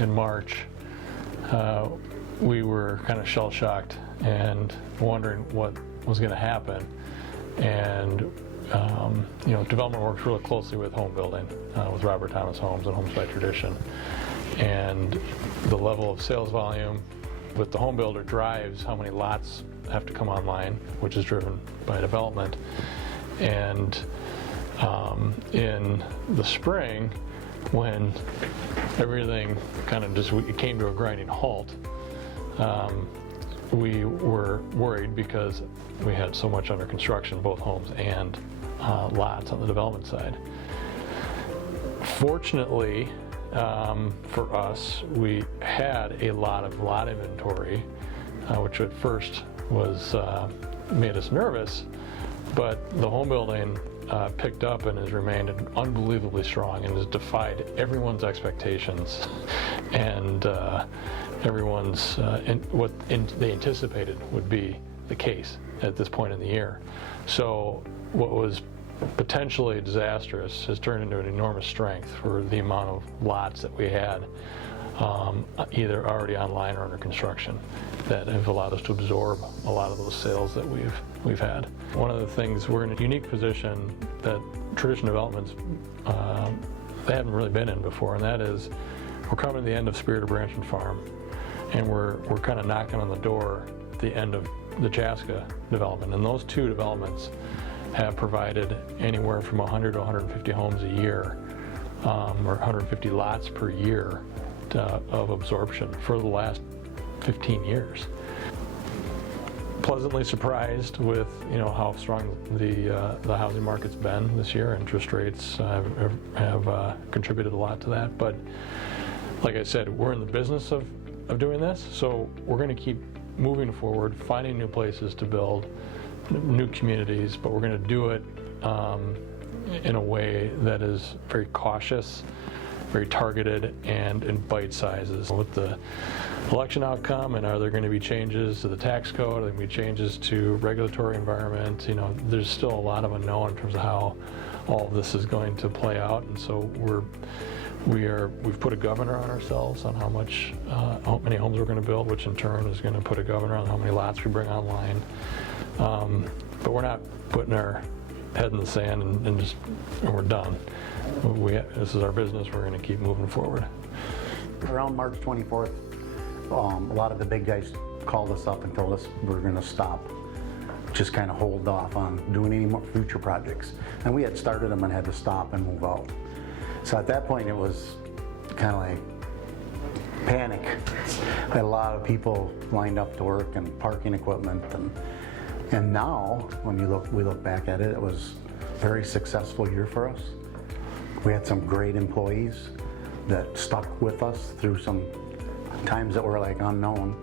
in March, we were kind of shell-shocked and wondering what was going to happen. And development works really closely with home building, with Robert Thomas Homes and Homes by Tradition. And the level of sales volume with the home builder drives how many lots have to come online, which is driven by development. And in the spring, when everything kind of just came to a grinding halt, we were worried because we had so much under construction, both homes and lots on the development side. Fortunately for us, we had a lot of lot inventory, which at first was made us nervous, but the home building picked up and has remained unbelievably strong and has defied everyone's expectations and everyone's what they anticipated would be the case at this point in the year. So what was potentially disastrous has turned into an enormous strength for the amount of lots that we had either already online or under construction that have allowed us to absorb a lot of those sales that we've had. One of the things, we're in a unique position that Tradition Developments they haven't really been in before, and that is we're coming to the end of Spirit of Branch and Farm, and we're kind of knocking on the door at the end of the Chaska development, and those two developments have provided anywhere from 100 to 150 homes a year, or 150 lots per year of absorption for the last 15 years. Pleasantly surprised with how strong the housing market's been this year. Interest rates have contributed a lot to that, but like I said, we're in the business of doing this, so we're going to keep moving forward, finding new places to build, new communities, but we're going to do it in a way that is very cautious, very targeted, and in bite sizes. With the election outcome, and are there going to be changes to the tax code, are there going to be changes to regulatory environment, there's still a lot of unknown in terms of how all of this is going to play out, and so we've put a governor on ourselves on how many homes we're going to build, which in turn is going to put a governor on how many lots we bring online. But we're not putting our head in the sand and we're done. This is our business. We're going to keep moving forward. Around March 24th, a lot of the big guys called us up and told us we're going to stop, just kind of hold off on doing any more future projects. And we had started them and had to stop and move out. So at that point, it was kind of like panic. We had a lot of people lined up to work and parking equipment, and now when we look back at it, it was a very successful year for us. We had some great employees that stuck with us through some times that were like unknown,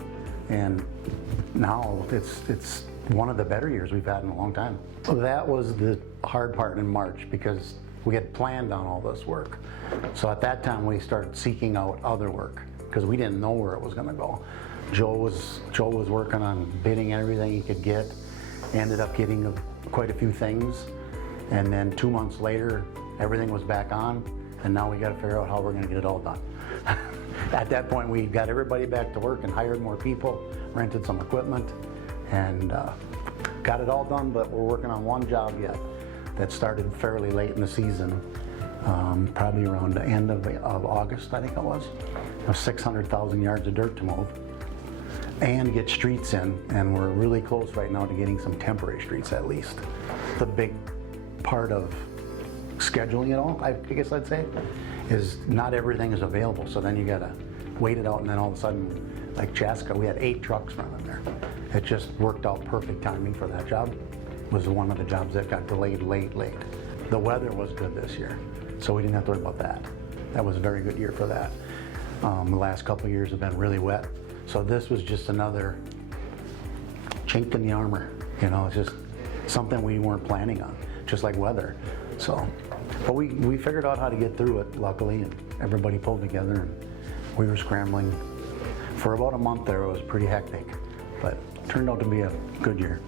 and now it's one of the better years we've had in a long time. So that was the hard part in March, because we had planned on all this work. So at that time we started seeking out other work because we didn't know where it was going to go. Joe was working on bidding everything he could get, ended up getting quite a few things, and then 2 months later everything was back on, and now we got to figure out how we're going to get it all done. At that point we got everybody back to work and hired more people, rented some equipment, and got it all done, but we're working on one job yet that started fairly late in the season, probably around the end of August, I think it was. 600,000 yards of dirt to move and get streets in, and we're really close right now to getting some temporary streets at least. The big part of scheduling it all, I guess I'd say, is not everything is available, so then you gotta wait it out, and then all of a sudden, like Chaska, we had 8 trucks running there. It just worked out perfect timing for that job. It was one of the jobs that got delayed late. The weather was good this year, so we didn't have to worry about that. That was a very good year for that. The last couple of years have been really wet, so this was just another chink in the armor. It's just something we weren't planning on, just like weather. So, but we figured out how to get through it, luckily, and everybody pulled together, and we were scrambling. For about a month there, it was pretty hectic, but it turned out to be a good year.